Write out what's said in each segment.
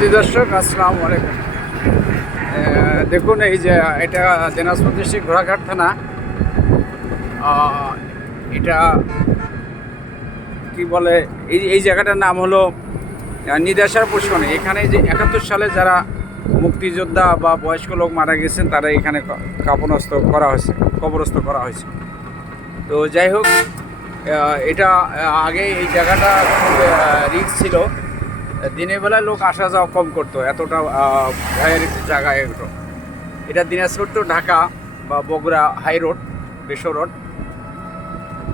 সুধী দর্শক আসসালামু আলাইকুম। দেখুন এই যে এটা দিনাজপুর ডিস্ট্রিক্ট ঘোড়াঘাট থানা। এটা কি বলে এই জায়গাটার নাম হলো নিদাসার পোষণে। এখানে যে 71 সালে যারা মুক্তিযোদ্ধা বা বয়স্ক লোক মারা গেছেন তারা এখানে কবরস্থ করা হয়েছে। তো যাই হোক, এটা আগে এই জায়গাটা খুব রিস্ক ছিল। দিনের বেলায় লোক আসা যাওয়া কম করতো, এতটা ভয়ের একটি জায়গা এগুলো। এটা দিনাজপুর টু ঢাকা বা বগুড়া হাই রোড, বেসর রোড।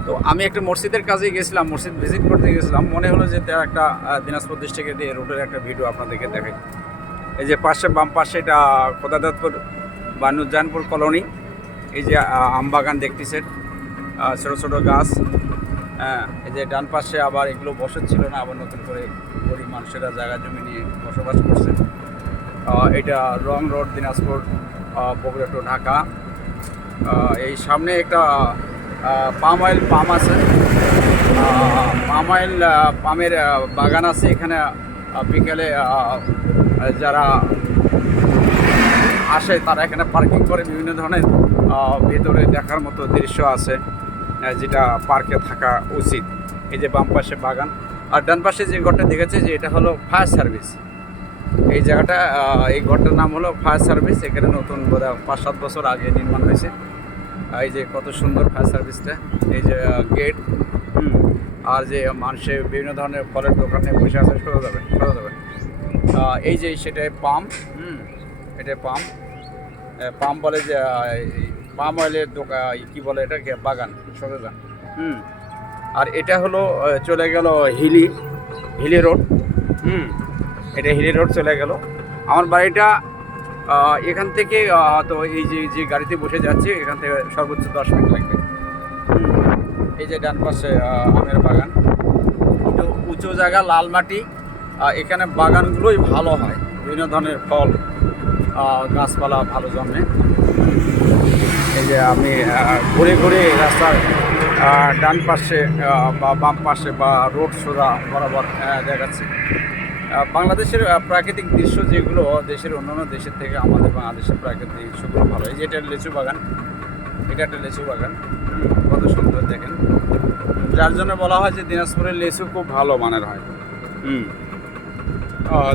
তো আমি একটা মসজিদের কাজে গেছিলাম, মসজিদ ভিজিট করতে গেছিলাম। মনে হলো যে তার একটা দিনাজপুর ডিস্ট্রিক্টের দিয়ে রোডের একটা ভিডিও আপনাদেরকে দেখাই। এই যে পাশে বাম পাশে এটা খোদাদাতপুর বানুজানপুর কলোনি। এই যে আমবাগান দেখতেছেন, ছোটো ছোটো গাছ। এই যে ডান পাশে আবার এগুলো বসত ছিল না, আবার নতুন করে গরিব মানুষেরা জায়গা জমি নিয়ে বসবাস করছে। এটা রং রোড, দিনাজপুর বগুড়া টু ঢাকা। এই সামনে একটা পাম অয়েল পাম আছে, পামের বাগান আছে। এখানে বিকেলে যারা আসে তারা এখানে পার্কিং করে। বিভিন্ন ধরনের ভেতরে দেখার মতো দৃশ্য আছে, যেটা পার্কে থাকা উচিত। এই যে বাম পাশে বাগান, আর ডান পাশে যে ঘরটা দেখেছে যে এটা হলো ফায়ার সার্ভিস। এই জায়গাটা, এই ঘরটার নাম হলো ফায়ার সার্ভিস। এখানে নতুন বোধহয় 5-7 বছর আগে নির্মাণ হয়েছে। এই যে কত সুন্দর ফায়ার সার্ভিসটা। এই যে গেট, আর যে মানুষের বিভিন্ন ধরনের ফলের দোকানে বসে আছে, সরা যাবে। এই যে সেটাই পাম্প, এটাই পাম্প বলে যে পাম অয়েলের দোকান, কী বলে এটাকে, বাগান, সরে যান। আর এটা হলো চলে গেল হিলি রোড। এটা হিলি রোড চলে গেল। আমার বাড়িটা এখান থেকে তো এই যে গাড়িতে বসে যাচ্ছে এখান থেকে সর্বোচ্চ 10 মিনিট লাগবে। এই যে ডান পাশে আমের বাগান, একটু উঁচু জায়গা, লাল মাটি। এখানে বাগানগুলোই ভালো হয়, বিভিন্ন ধরনের ফল গাছপালা ভালো জন্মে। এই যে আমি ঘুরে ঘুরে রাস্তার ডান পাশে বা বাম পাশে বা রোড সোজা বরাবর দেখাচ্ছি বাংলাদেশের প্রাকৃতিক দৃশ্য, যেগুলো দেশের অন্যান্য দেশের থেকে আমাদের বাংলাদেশের প্রাকৃতিক দৃশ্যগুলো ভালো। এই যে এটা লিচু বাগান, এটা একটা লিচু বাগান, কত সুন্দর দেখেন। যার জন্য বলা হয় যে দিনাজপুরের লিচু খুব ভালো মানের হয়।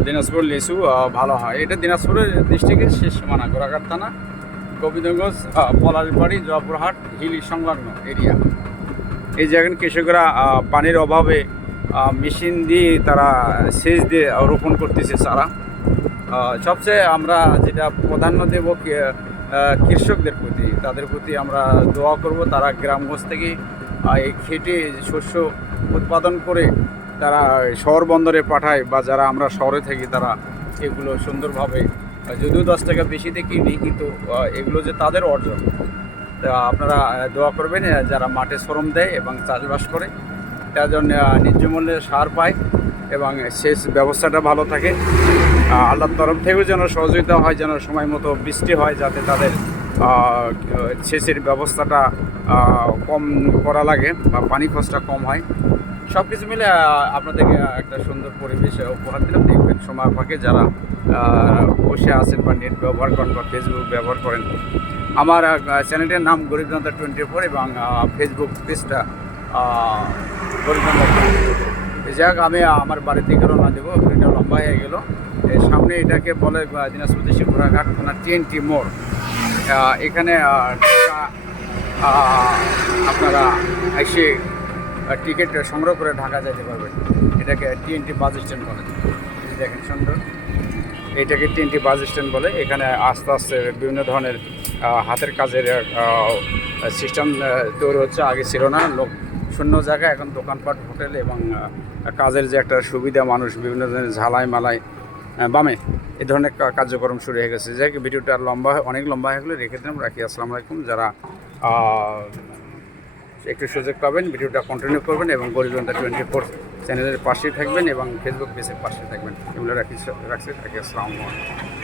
দিনাজপুর লিচু ভালো হয়। এটা দিনাজপুরের ডিস্ট্রিক্টের শেষ সীমানা, ঘোড়াঘাট থানা, গোবিন্দগঞ্জ, পলাশবাড়ি, জয়পুরহাট, হিলি সংলগ্ন এরিয়া। এই জায়গায় কৃষকরা পানির অভাবে মেশিন দিয়ে তারা সেচ দিয়ে রোপণ করতেছে চারা। সবচেয়ে আমরা যেটা প্রাধান্য দেব কৃষকদের প্রতি, তাদের প্রতি আমরা দোয়া করব। তারা গ্রামগঞ্জ থেকে এই খেটে শস্য উৎপাদন করে তারা শহর বন্দরে পাঠায়, বা যারা আমরা শহরে থাকি তারা এগুলো সুন্দরভাবে, যদিও 10 টাকা বেশিতে কিনি, কিন্তু এগুলো যে তাদের অর্জন। তা আপনারা দোয়া করবেন যারা মাঠে শ্রম দেয় এবং চাষবাস করে, তার জন্য ন্যায্য মূল্যে সার পায় এবং সেচ ব্যবস্থাটা ভালো থাকে। আল্লাহর তরফ থেকেও যেন সহযোগিতা হয়, যেন সময় মতো বৃষ্টি হয়, যাতে তাদের সেচের ব্যবস্থাটা কম করা লাগে বা পানি খরচটা কম হয়। সব কিছু মিলে আপনাদেরকে একটা সুন্দর পরিবেশ উপহার দিলাম। দেখবেন সময় ফাঁকে যারা বসে আছেন বা নেট ব্যবহার করেন বা ফেসবুক ব্যবহার করেন, আমার চ্যানেলটির নাম গরিব জনতা 24 এবং ফেসবুক পেজটা গরিব জনতা 24। যাক, আমি আমার বাড়ির দিকে রওনা দেবো। এটা লম্বা হয়ে গেল। সামনে এটাকে বলে দিনাজপুর ডিস্ট্রিক্ট ঘোড়াঘাট থানা TNT মোড়। এখানে আপনারা এসে টিকিট সংগ্রহ করে ঢাকা যেতে পারবেন। এটাকে TNT বাস স্ট্যান্ড বলে। দেখেন সুন্দর, এটাকে TNT বাস স্ট্যান্ড বলে। এখানে আস্তে আস্তে বিভিন্ন ধরনের হাতের কাজের সিস্টেম তৈরি হচ্ছে। আগে ছিল না, লোক শূন্য জায়গা, এখন দোকানপাট, হোটেল এবং কাজের যে একটা সুবিধা, মানুষ বিভিন্ন ধরনের ঝালাই মালাই বামে এই ধরনের কার্যক্রম শুরু হয়ে গেছে। যাই ভিডিওটা অনেক লম্বা হয়ে গেলে রেখে দিলাম, রাখি। আসসালামু আলাইকুম। যারা একটু সুযোগ পাবেন ভিডিওটা কন্টিনিউ করবেন এবং গরিব জনতা 24 চ্যানেলের পাশেই থাকবেন এবং ফেসবুক পেজের পাশে থাকবেন। এগুলো রাখছি। আসসালামু আলাইকুম।